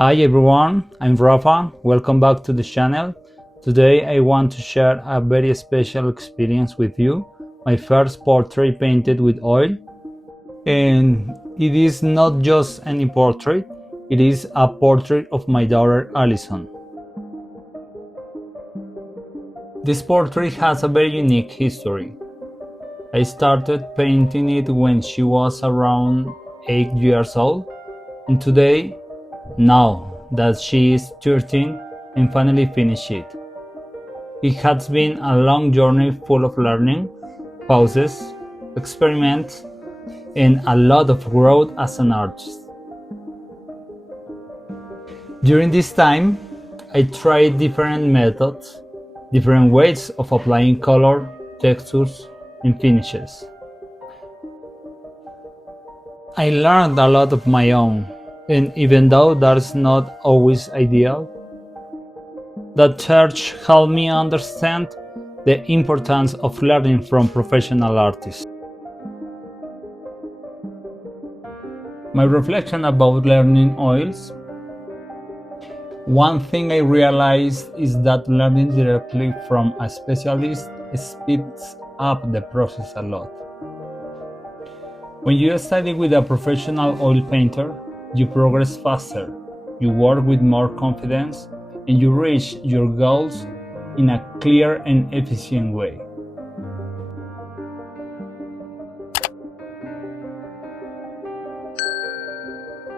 Hi everyone, I'm Rafa. Welcome back to the channel. Today I want to share a very special experience with you. My first portrait painted with oil. And it is not just any portrait, it is a portrait of my daughter Allison. This portrait has a very unique history. I started painting it when she was around 8 years old, and today, now that she is 13, I finally finished it. It has been a long journey full of learning, pauses, experiments, and a lot of growth as an artist. During this time, I tried different methods, different ways of applying color, textures, and finishes. I learned a lot of my own, and even though that's not always ideal, that search helped me understand the importance of learning from professional artists. My reflection about learning oils. One thing I realized is that learning directly from a specialist speeds up the process a lot. When you study with a professional oil painter, you progress faster, you work with more confidence, and you reach your goals in a clear and efficient way.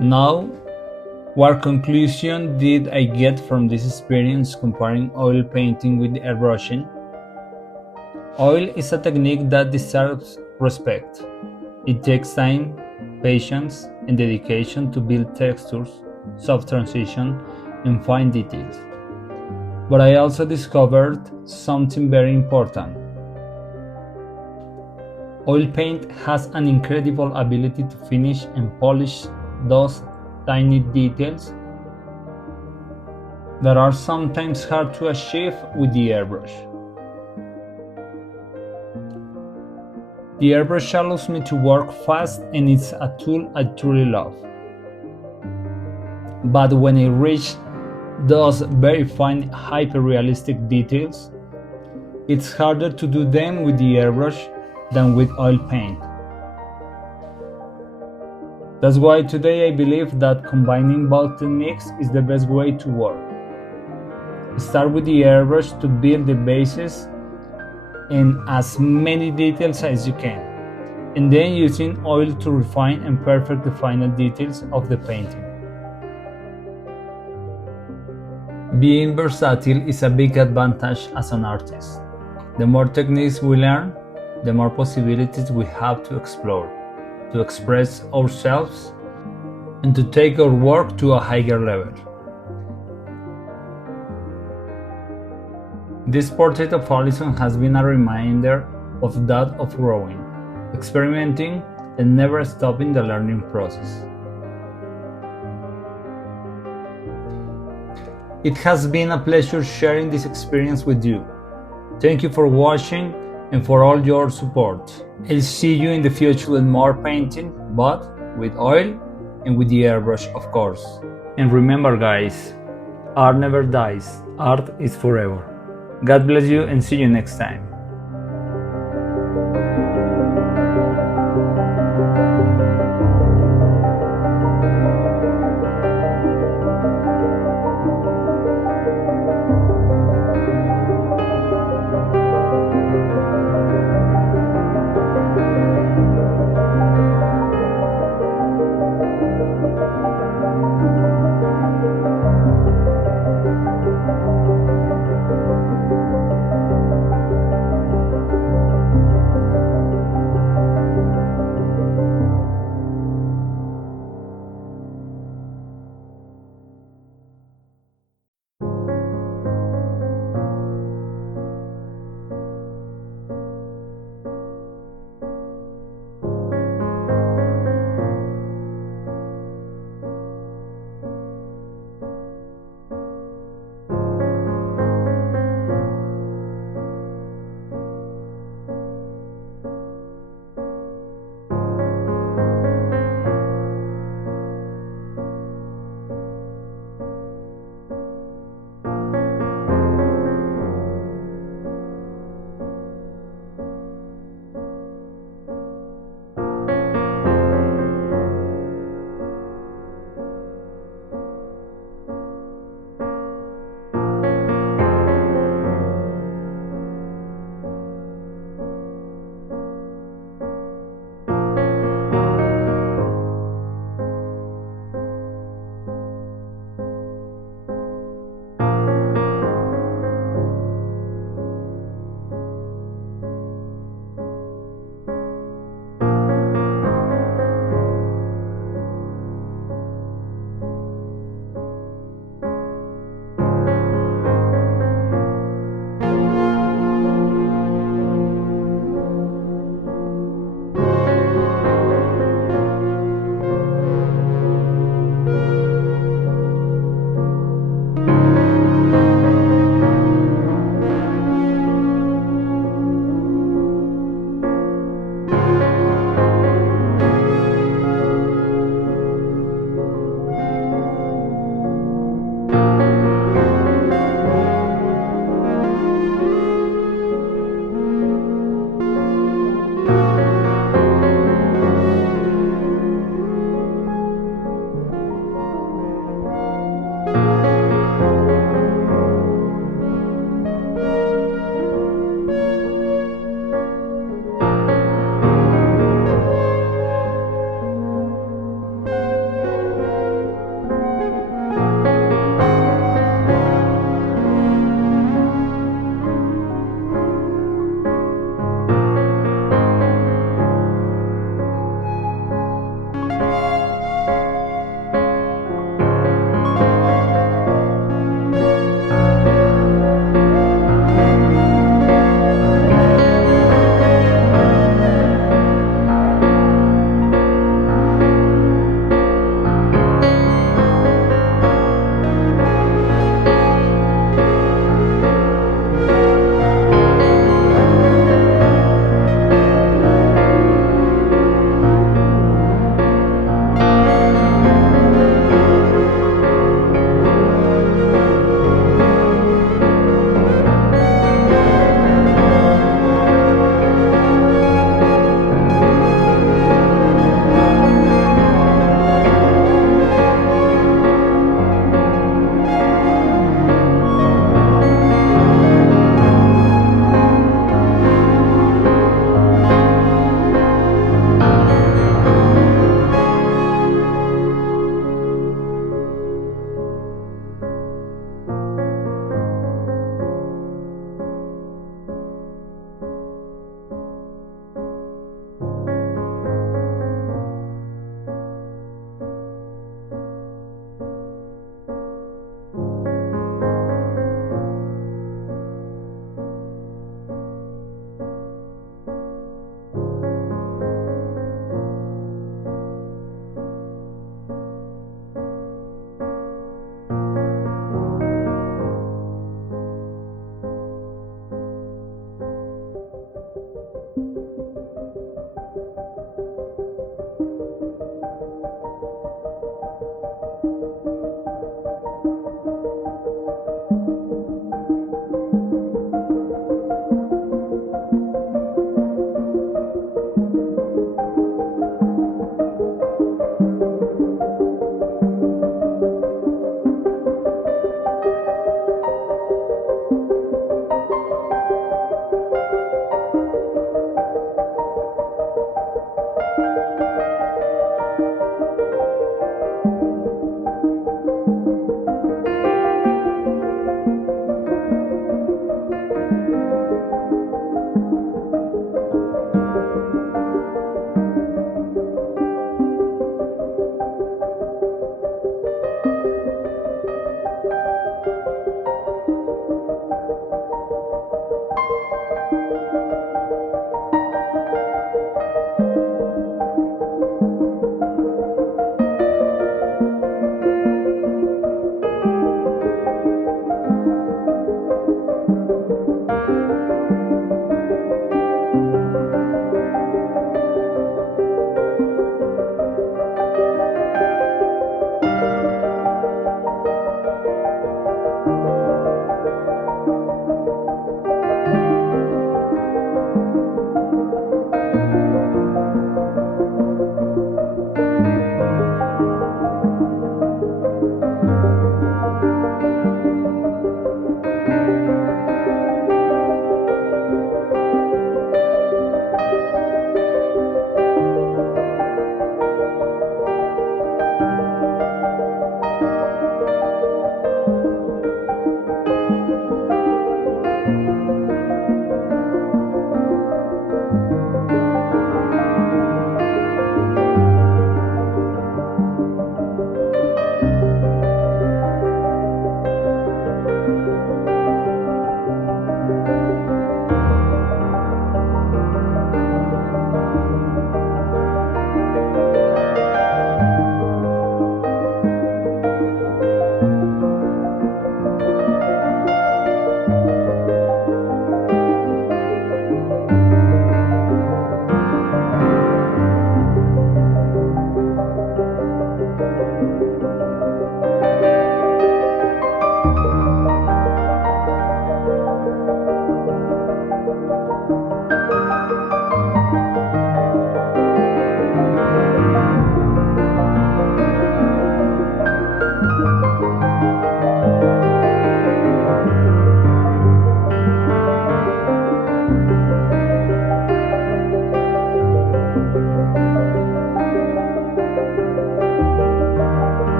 Now, what conclusion did I get from this experience comparing oil painting with airbrushing? Oil is a technique that deserves respect. It takes time, patience, and dedication to build textures, soft transition, and fine details. But I also discovered something very important. Oil paint has an incredible ability to finish and polish those tiny details that are sometimes hard to achieve with the airbrush. The airbrush allows me to work fast, and it's a tool I truly love. But when I reach those very fine, hyper-realistic details, it's harder to do them with the airbrush than with oil paint. That's why today I believe that combining both techniques is the best way to work. Start with the airbrush to build the basis and as many details as you can, and then using oil to refine and perfect the final details of the painting. Being versatile is a big advantage as an artist. The more techniques we learn, the more possibilities we have to explore, to express ourselves, and to take our work to a higher level. This portrait of Allison has been a reminder of that of growing, experimenting, and never stopping the learning process. It has been a pleasure sharing this experience with you. Thank you for watching and for all your support. I'll see you in the future with more painting, but with oil and with the airbrush, of course. And remember guys, art never dies, art is forever. God bless you and see you next time.